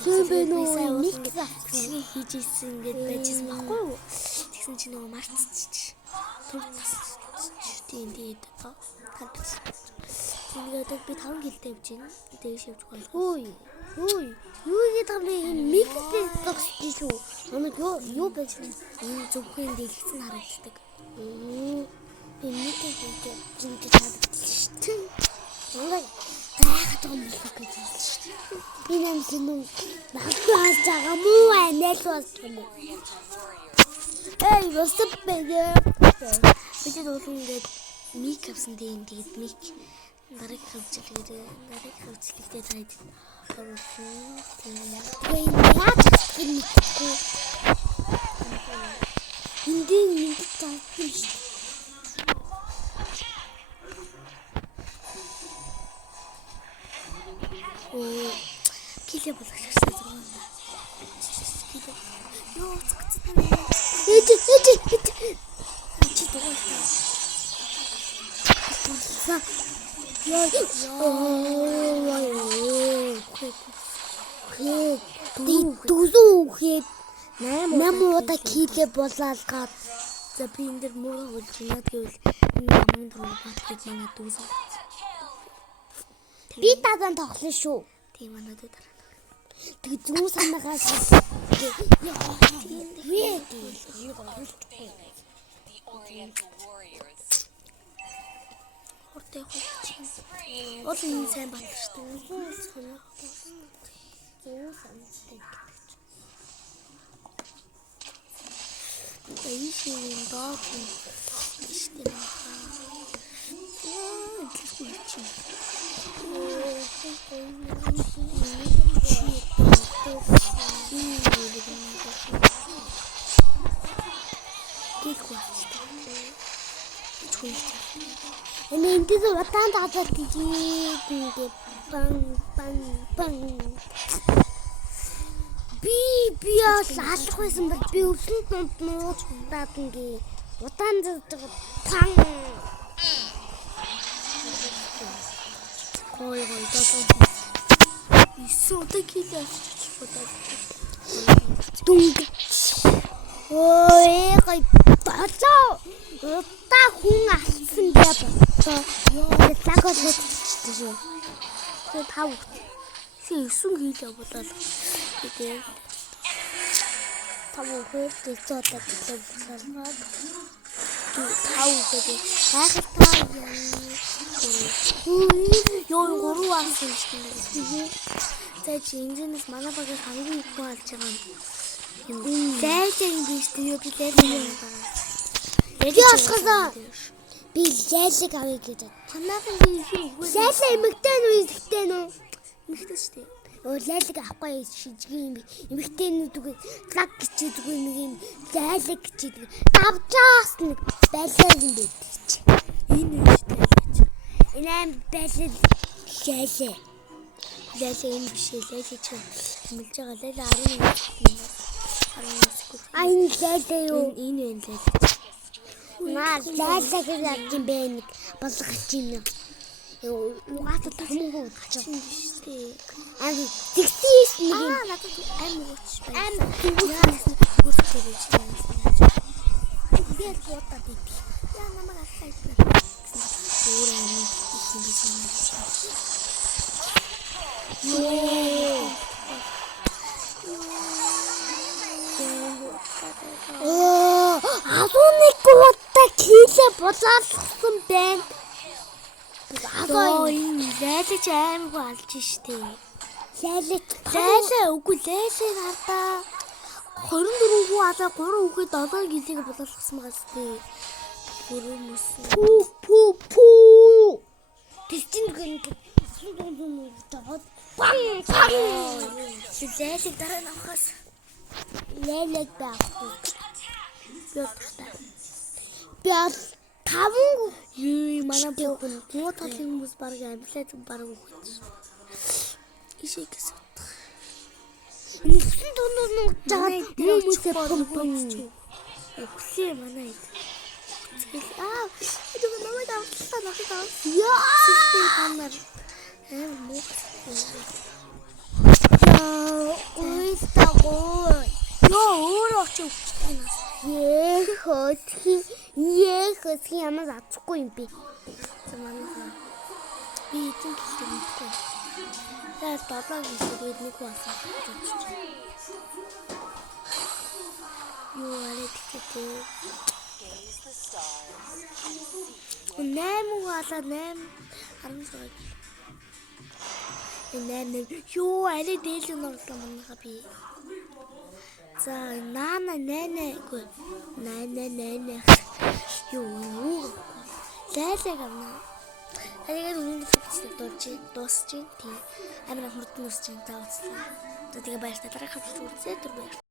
Сэмбэнүү нэг хийж ийсэн ингээд байжсэн баггүй юу? Тэгсэн чи нөгөө марцчих. Түр тэгээд тэгээд би 5 гэлтэй явж байна. Дээш явж байгаа. Хөөе. Юу ингэ тамны миктэй зогсчих шүү. Намайг юу байж вэ? Энэ зөвхөн дэлгэцэн харагддаг. Би миктэй зинтэй харагдчих шүү дээ. Манай гайхаад байгаа юм болов гэж байна шүү дээ. Би нэмсэн юм. Надад хааж байгаа муу анал болж юм уу? Эй, васап бэгэ. Бид бол ингээд мик авсан тэгээд мик дарыг хавцлэгтэй таад оруулсан. Тэгээд яаж гэх юм бэ? Hindi таасан шүү дээ. Килээ болгочихсан зураг. Ёо цэцэн. Эд. Чи дугаалтаа. Дүүзүүхэд 8 удаа килээ болаалгаад за би энэ дэр муу болж байна гэвэл энэ намын дөрөв батлыг манай дүүсээ. Би дадан тоглоно шүү. Тийм манай дүү дараа. Тэг зүү санаагаас Хортой хурцсан. Ол энэ сайн батлштай. зүү санаатай. Эйшийн доо штэ наа. Чи. Энэнд удаан дагаад тийгээ бан. Би алах байсан бол би өвсөн тунд нууц удаад ингээ удаан заадаг пан. Гой доо. Исуудаа килээ авчихлаа. Дүнг. Ой, гой болоо. Удаа хүн алсан даа болоо. Ёо, лагод болчихсон. Тэгээ 5. Чи 9 килээ болоо. Тэгээ 5 хөөтэй цаатаа болоод 5 гэдэг гайхалтай юм. Ёо 3 авсан шүү дээ. За чи энэс манай багаас хамгийн их хүн алж байгаа юм. Зайлшаа юм биш үү? Би зайлшаа юм байна. Яг болохоо. Би зайлшаа авъя гэж. Танаахан би их үгүй. Зайлшаа эмэгтэй нь үсгтэй нь. Эмэгтэй шүү дээ. Лайлаг авахгүй шижгийн юм. Эмэгтэйнүүд үгүй лаг гिचээдгүй нэг юм зайлаг гिचээдэг. Давжаас нэг байлаа юм бэ. Энэ юу шүү дээ. Энэ байлал зайлшаа. Лайлаа энэ биш лайлаа чи хэмэлж байгаа лайлаа 11 энэ лайлаа юу? Энэ лайлаа. Наа лайлаа гэж юм бэ нэг болгоч юм. Угаатал хүмүүн Ачаа биш дээ. Аги тэгтээс нэг юм. Надад аим ууч байна. Аим үгүйс гэж байна. Тэгээд бодоод идэв. Яа намайг асайд байна. Өөрөө юм биш юм. Асууны гутаа килээ болоолсон байна. Агай энэ лайлаж аймаг алж штэ. Лайлаа үгүй лайлыг хардаа 24 хүү алаа 3 хүүхэд 7 гэлийг болоолгосон байгаа штэ. Бүрөөс пүү. Тэсчин гэнэ. Жоод бан. Лайлыг дараа нь авахаас лайлаг байхгүй. Би таван юу манай муу талын хүмүүс баг амьлаад баг өгч. Ишээ гэсэн. Нэгэн дунд жаад хүмүүсээ помпомч. Өглөө манай. Энэ намайг авчлаа нахаа. Яа. Систем хамаар. Муу. чи өвчтөг нас. Хөөс ямар авчихгүй юм би. За манайхаа би эзэн гэлтэй мэдгүй. Тэгээд 7 гэлтэй нэг болсон. Юу арай тэгтээ. 8 угаалаа 8 16. Юу арай дээлэн орлоо манайхаа би. За наана 8 юу лайлаг амна. Тэгээд үнэн фокусыг дуусч тийм амар хурдан үсч байгаа. За тэгээ баярлалаа. Дараагийн хавцад үзээ.